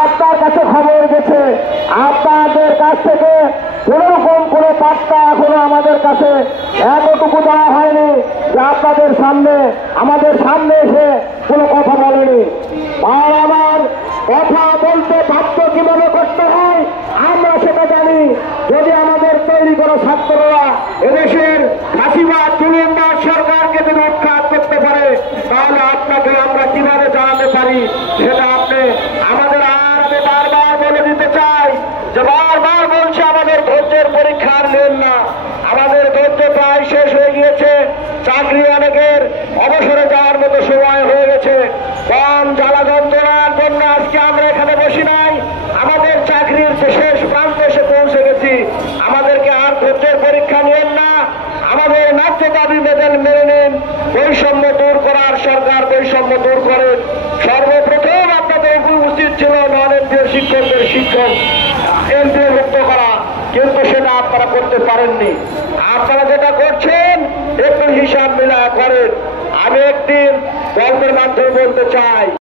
আপনার কাছে খবর গেছে, আপনাদের কাছ থেকে কোনোরকম কোনো বার্তা এখনো আমাদের কাছে এতটুকু দেওয়া হয়নি যে আপনাদের সামনে আমাদের সামনে এসে কোনো কথা বলেনি। আর আমার কথা বলতে বাধ্য কিভাবে করতে হয় আমরা সেটা জানি। যদি আমাদের তৈরি করা ছাত্ররা এদেশের ফাঁসিবাদ জুলুমবাদ সরকারকে যদি উৎখাত করতে পারে তাহলে আপনাকে আমরা কিভাবে জানাতে পারি সেটা আপনি আমাদের আমি বারবার বলে দিতে চাই যে বারবার বলছে আমাদের ধৈর্যের পরীক্ষা আর নেন না। আমাদের ধৈর্য প্রায় শেষ হয়ে গিয়েছে। চাকরি অনেকের অবসরে যাওয়ার মতো সময় হয়ে গেছে। কম জ্বালা যন্ত্রণার জন্য আজকে আমরা এখানে বসি নাই, আমাদের চাকরির শেষ প্রান্তে এসে পৌঁছে গেছি। আমাদেরকে আর ধৈর্যের পরীক্ষা নেন না। আমাদের ন্যায্য দাবি মেনে নিন। বৈষম্য দূর করার সরকার বৈষম্য দূর করেন। সর্বপ্রথম আপনাদের উচিত ছিল নন এমপিও শিক্ষকদের শিক্ষক এমপিও মুক্ত করা, কিন্তু সেটা আপনারা করতে পারেননি। আপনারা যেটা করছেন একটু হিসাব মিলা করেন। আমি একদিন গল্পের মাধ্যমে বলতে চাই।